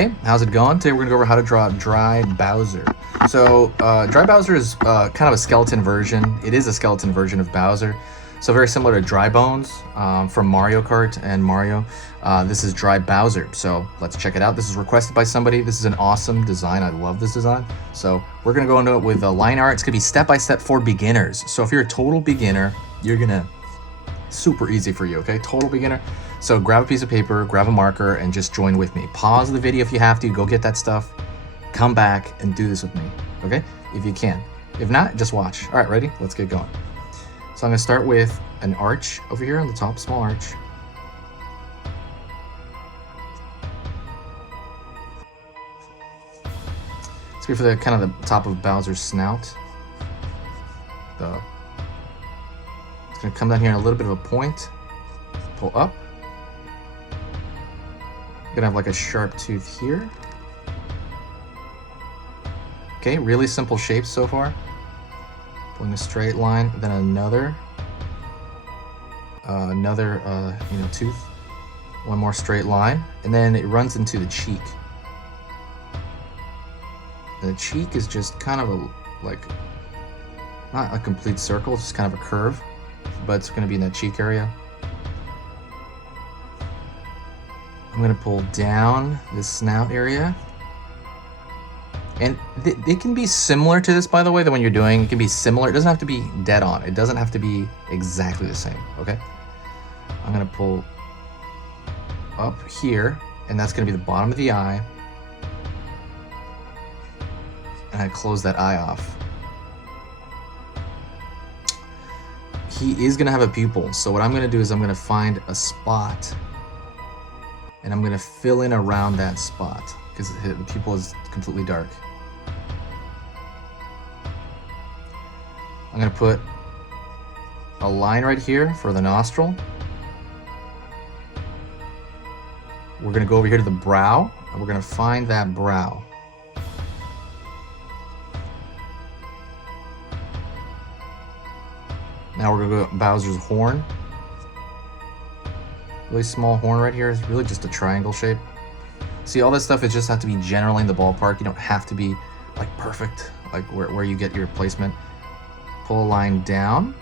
Hey, how's it going? Today we're gonna go over how to draw Dry Bowser. So Dry Bowser is kind of a skeleton version. It is a skeleton version of Bowser. So very similar to Dry Bones from Mario Kart and Mario. This is Dry Bowser. So let's check it out. This is requested by somebody. This is an awesome design. I love this design. So we're gonna go into it with a line art. It's gonna be step-by-step for beginners. So if you're a total beginner, you're gonna, super easy for you, okay? Total beginner. So grab a piece of paper, grab a marker, and just join with me. Pause the video if you have to, go get that stuff, come back and do this with me, okay? If you can. If not, just watch. All right, ready? Let's get going. So I'm gonna start with an arch over here on the top, small arch. Let's go for the kind of the top of Bowser's snout. It's gonna come down here in a little bit of a point, pull up. Gonna have like a sharp tooth here. Okay, really simple shapes so far. Pulling a straight line, then another tooth. One more straight line, and then it runs into the cheek. And the cheek is just kind of not a complete circle, it's just kind of a curve, but it's gonna be in that cheek area. I'm gonna pull down this snout area. And it can be similar to this, by the way, that when you're doing, it can be similar. It doesn't have to be dead on. It doesn't have to be exactly the same, okay? I'm gonna pull up here, and that's gonna be the bottom of the eye. And I close that eye off. He is gonna have a pupil, so what I'm gonna do is I'm gonna find a spot and I'm gonna fill in around that spot because the pupil is completely dark. I'm gonna put a line right here for the nostril. We're gonna go over here to the brow and we're gonna find that brow. Now we're gonna go Bowser's horn. Really small horn right here is really just a triangle shape. See, all this stuff is just have to be generally in the ballpark. You don't have to be like perfect, like where you get your placement. Pull a line down.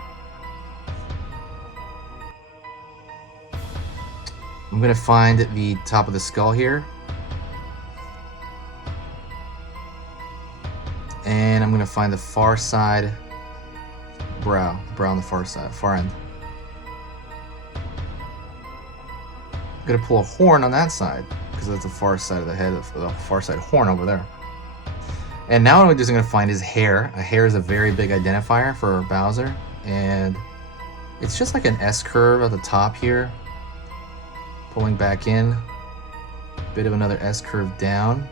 I'm gonna find the top of the skull here. And I'm gonna find the far side brow on the far end. I'm gonna pull a horn on that side because that's the far side of the head of the far side horn over there. And now what I'm just gonna find is hair. A hair is a very big identifier for Bowser, and it's just like an S curve at the top here, pulling back in, bit of another S curve down,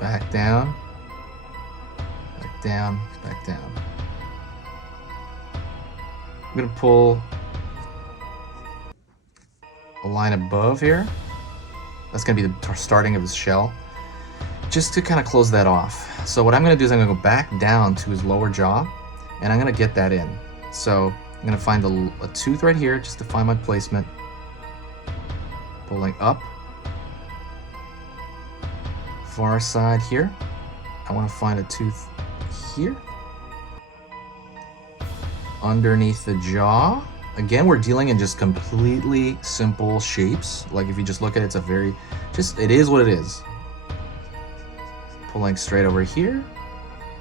back down, back down, back down. I'm gonna pull a line above here. That's gonna be the starting of his shell, just to kind of close that off. So what I'm gonna do is I'm gonna go back down to his lower jaw, and I'm gonna get that in. So I'm gonna find a tooth right here, just to find my placement. Pulling up. Far side here. I wanna find a tooth here. Underneath the jaw. Again, we're dealing in just completely simple shapes. Like if you just look at it, it's a very, it is what it is. Pulling straight over here,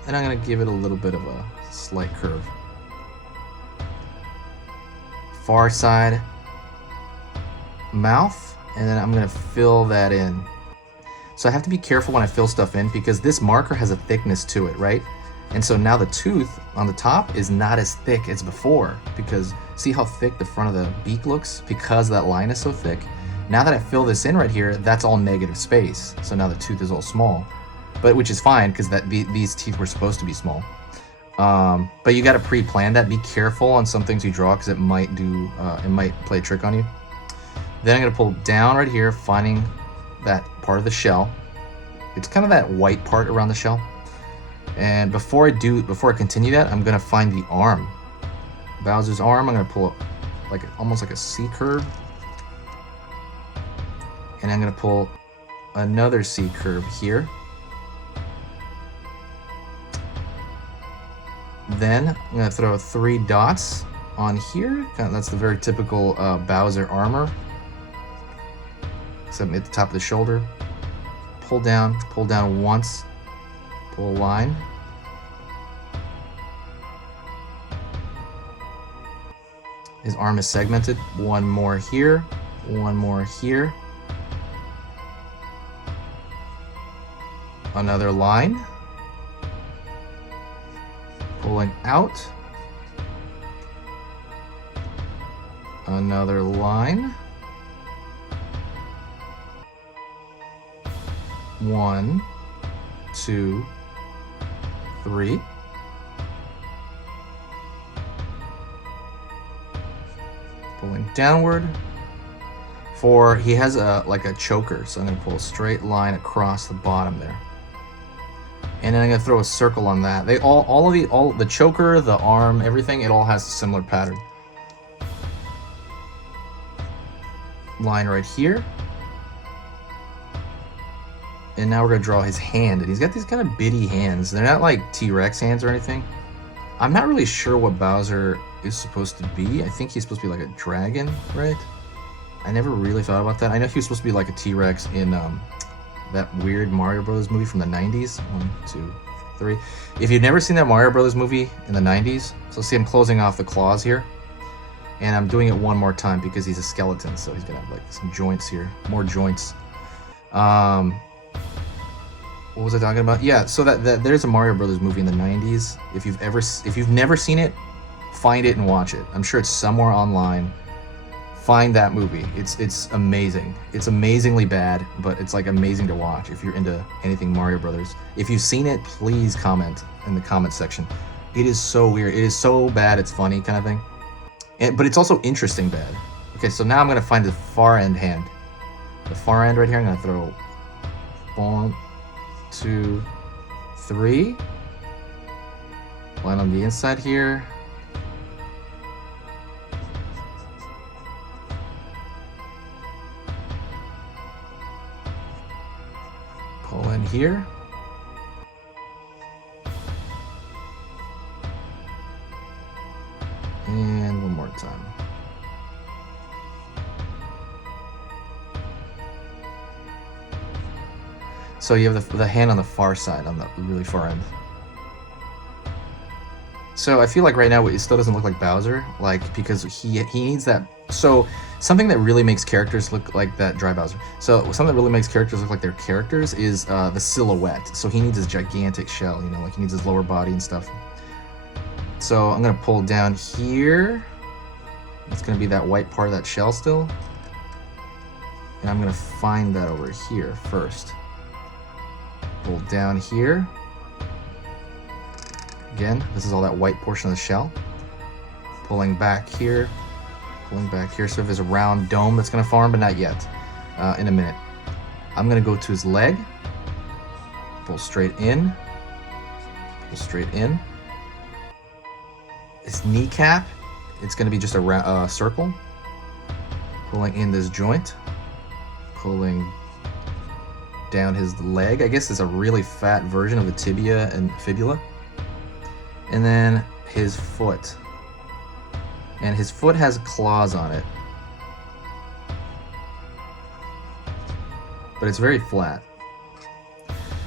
and I'm gonna give it a little bit of a slight curve. Far side mouth, and then I'm gonna fill that in. So I have to be careful when I fill stuff in because this marker has a thickness to it, right? And so now the tooth on the top is not as thick as before because see how thick the front of the beak looks because that line is so thick? Now that I fill this in right here, that's all negative space. So now the tooth is all small, but which is fine because these teeth were supposed to be small. But you got to pre-plan that. Be careful on some things you draw because it might play a trick on you. Then I'm gonna pull down right here, finding that part of the shell. It's kind of that white part around the shell. And before I continue that, I'm gonna find the arm. Bowser's arm, I'm gonna pull up almost like a C curve. And I'm going to pull another C curve here. Then I'm going to throw 3 dots on here. That's the very typical Bowser armor. Except at the top of the shoulder. Pull down once. Pull a line. His arm is segmented. One more here. One more here. Another line. Pulling out. Another line. 1, 2, 3. Pulling downward. He has like a choker, so I'm going to pull a straight line across the bottom there. And then I'm going to throw a circle on that. They all the choker, the arm, everything, it all has a similar pattern. Line right here. And now we're going to draw his hand. And he's got these kind of bitty hands. They're not like T-Rex hands or anything. I'm not really sure what Bowser is supposed to be. I think he's supposed to be like a dragon, right? I never really thought about that. I know he was supposed to be like a T-Rex in that weird Mario Brothers movie from the 90s. 1, 2, 3. If you've never seen that Mario Brothers movie in the 90s, so see I'm closing off the claws here. And I'm doing it one more time because he's a skeleton, so he's going to have like some joints here. More joints. What was I talking about? Yeah, so that there's a Mario Brothers movie in the 90s. If you've never seen it, find it and watch it. I'm sure it's somewhere online. Find that movie. It's amazing. It's amazingly bad, but it's like amazing to watch if you're into anything Mario Brothers. If you've seen it, please comment in the comment section. It is so weird. It is so bad it's funny kind of thing. But it's also interesting bad. Okay, so now I'm gonna find the far end hand. The far end right here, I'm gonna throw 1, 2, 3. Line on the inside here. Pull in here. And one more time. So you have the hand on the far side, on the really far end. So I feel like right now it still doesn't look like Bowser, like because he needs that. So something that really makes characters look like that dry Bowser. So something that really makes characters look like their characters is the silhouette. So he needs his gigantic shell, you know, like he needs his lower body and stuff. So I'm gonna pull down here. It's gonna be that white part of that shell still. And I'm gonna find that over here first. Pull down here. Again, this is all that white portion of the shell. Pulling back here. Pulling back here. So there's a round dome that's gonna form, but not yet. In a minute. I'm gonna go to his leg. Pull straight in. Pull straight in. His kneecap, it's going to be just a circle. Pulling in this joint. Pulling down his leg. I guess it's a really fat version of the tibia and fibula. And then his foot. And his foot has claws on it. But it's very flat.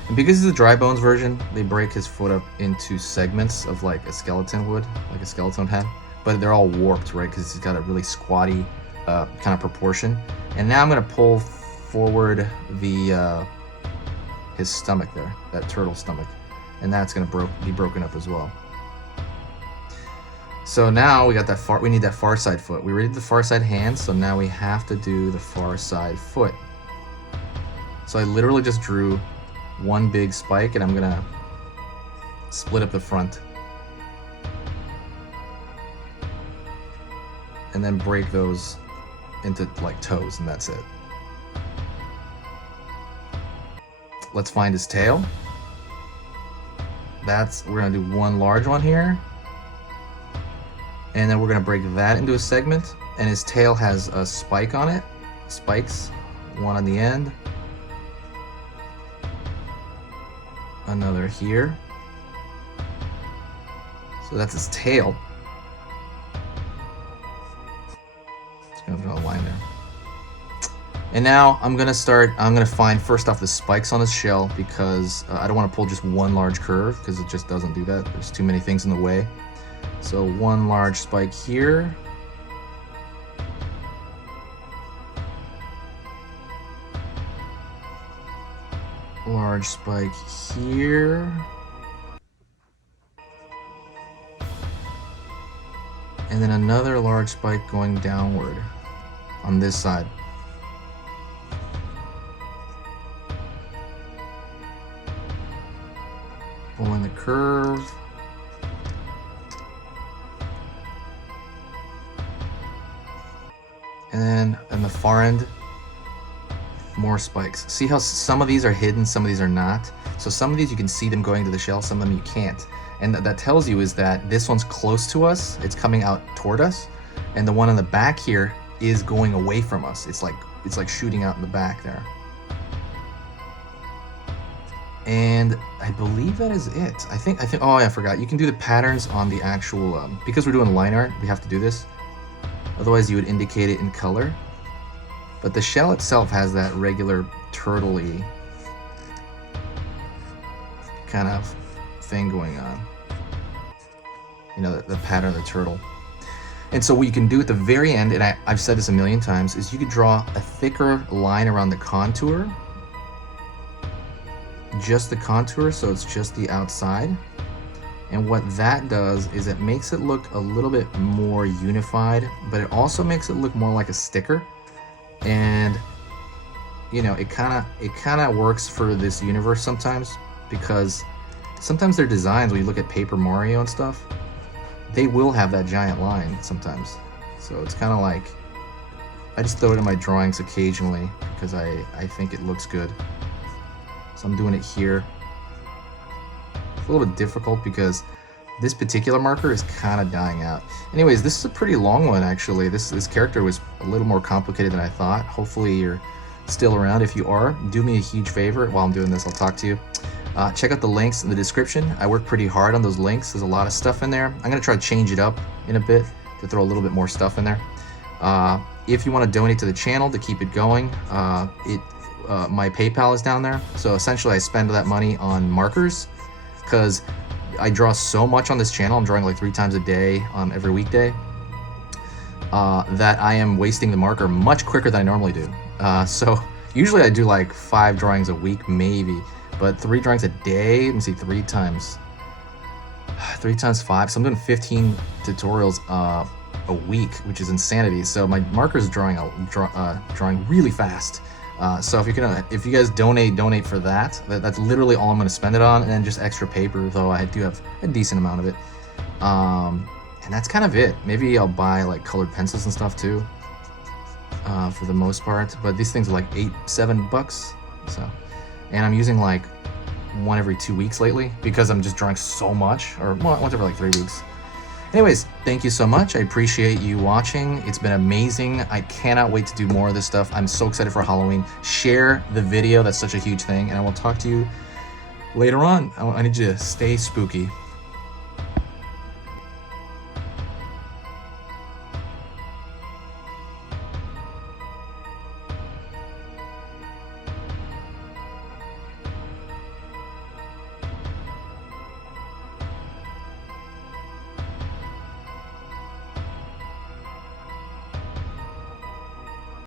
And because it's a dry bones version, they break his foot up into segments of like a skeleton would, like a skeleton head. But they're all warped, right? Because he's got a really squatty kind of proportion. And now I'm going to pull forward the his stomach there, that turtle stomach. And that's going to be broken up as well. So now we got we need that far side foot. We already did the far side hand, so now we have to do the far side foot. So I literally just drew one big spike and I'm gonna split up the front and then break those into like toes, and that's it. Let's find his tail. We're gonna do one large one here, and then we're gonna break that into a segment, and his tail has a spike on it, spikes one on the end, another here. So that's its tail. Just gonna draw a line there. And now I'm gonna find first off the spikes on this shell, because I don't want to pull just one large curve, because it just doesn't do that. There's too many things in the way. So one large spike here. Large spike here. And then another large spike going downward on this side. Pulling the curve. And then in the far end, more spikes. See how some of these are hidden, some of these are not? So some of these you can see them going to the shell, some of them you can't. And that tells you is that this one's close to us, it's coming out toward us, and the one in the back here is going away from us. It's like shooting out in the back there. And I believe that is it. I think, oh yeah, I forgot. You can do the patterns on the actual, because we're doing line art, we have to do this. Otherwise you would indicate it in color. But the shell itself has that regular turtle-y kind of thing going on. You know, the pattern of the turtle. And so what you can do at the very end, and I've said this a million times, is you could draw a thicker line around the contour. Just the contour, so it's just the outside. And what that does is it makes it look a little bit more unified, but it also makes it look more like a sticker. And you know, it kind of works for this universe sometimes, because sometimes their designs, when you look at Paper Mario and stuff, they will have that giant line sometimes. So it's kind of like, I just throw it in my drawings occasionally because I think it looks good. So I'm doing it here. It's a little bit difficult because this particular marker is kind of dying out. Anyways, this is a pretty long one actually. This character was a little more complicated than I thought. Hopefully you're still around. If you are, do me a huge favor. While I'm doing this, I'll talk to you. Check out the links in the description. I work pretty hard on those links. There's a lot of stuff in there. I'm gonna try to change it up in a bit to throw a little bit more stuff in there. If you want to donate to the channel to keep it going, my PayPal is down there. So essentially I spend that money on markers, because I draw so much on this channel. I'm drawing like 3 times a day on every weekday, that I am wasting the marker much quicker than I normally do. So usually I do like 5 drawings a week maybe, but 3 drawings a day. Let me see, 3 times 5, so I'm doing 15 tutorials a week, which is insanity. So my marker is drawing really fast. So if you guys donate for that. That's literally all I'm going to spend it on, and then just extra paper, though I do have a decent amount of it. And that's kind of it. Maybe I'll buy like colored pencils and stuff too, for the most part. But these things are like $7. So, and I'm using like one every 2 weeks lately because I'm just drawing so much, or once every like 3 weeks. Anyways, thank you so much. I appreciate you watching. It's been amazing. I cannot wait to do more of this stuff. I'm so excited for Halloween. Share the video. That's such a huge thing. And I will talk to you later on. I need you to stay spooky.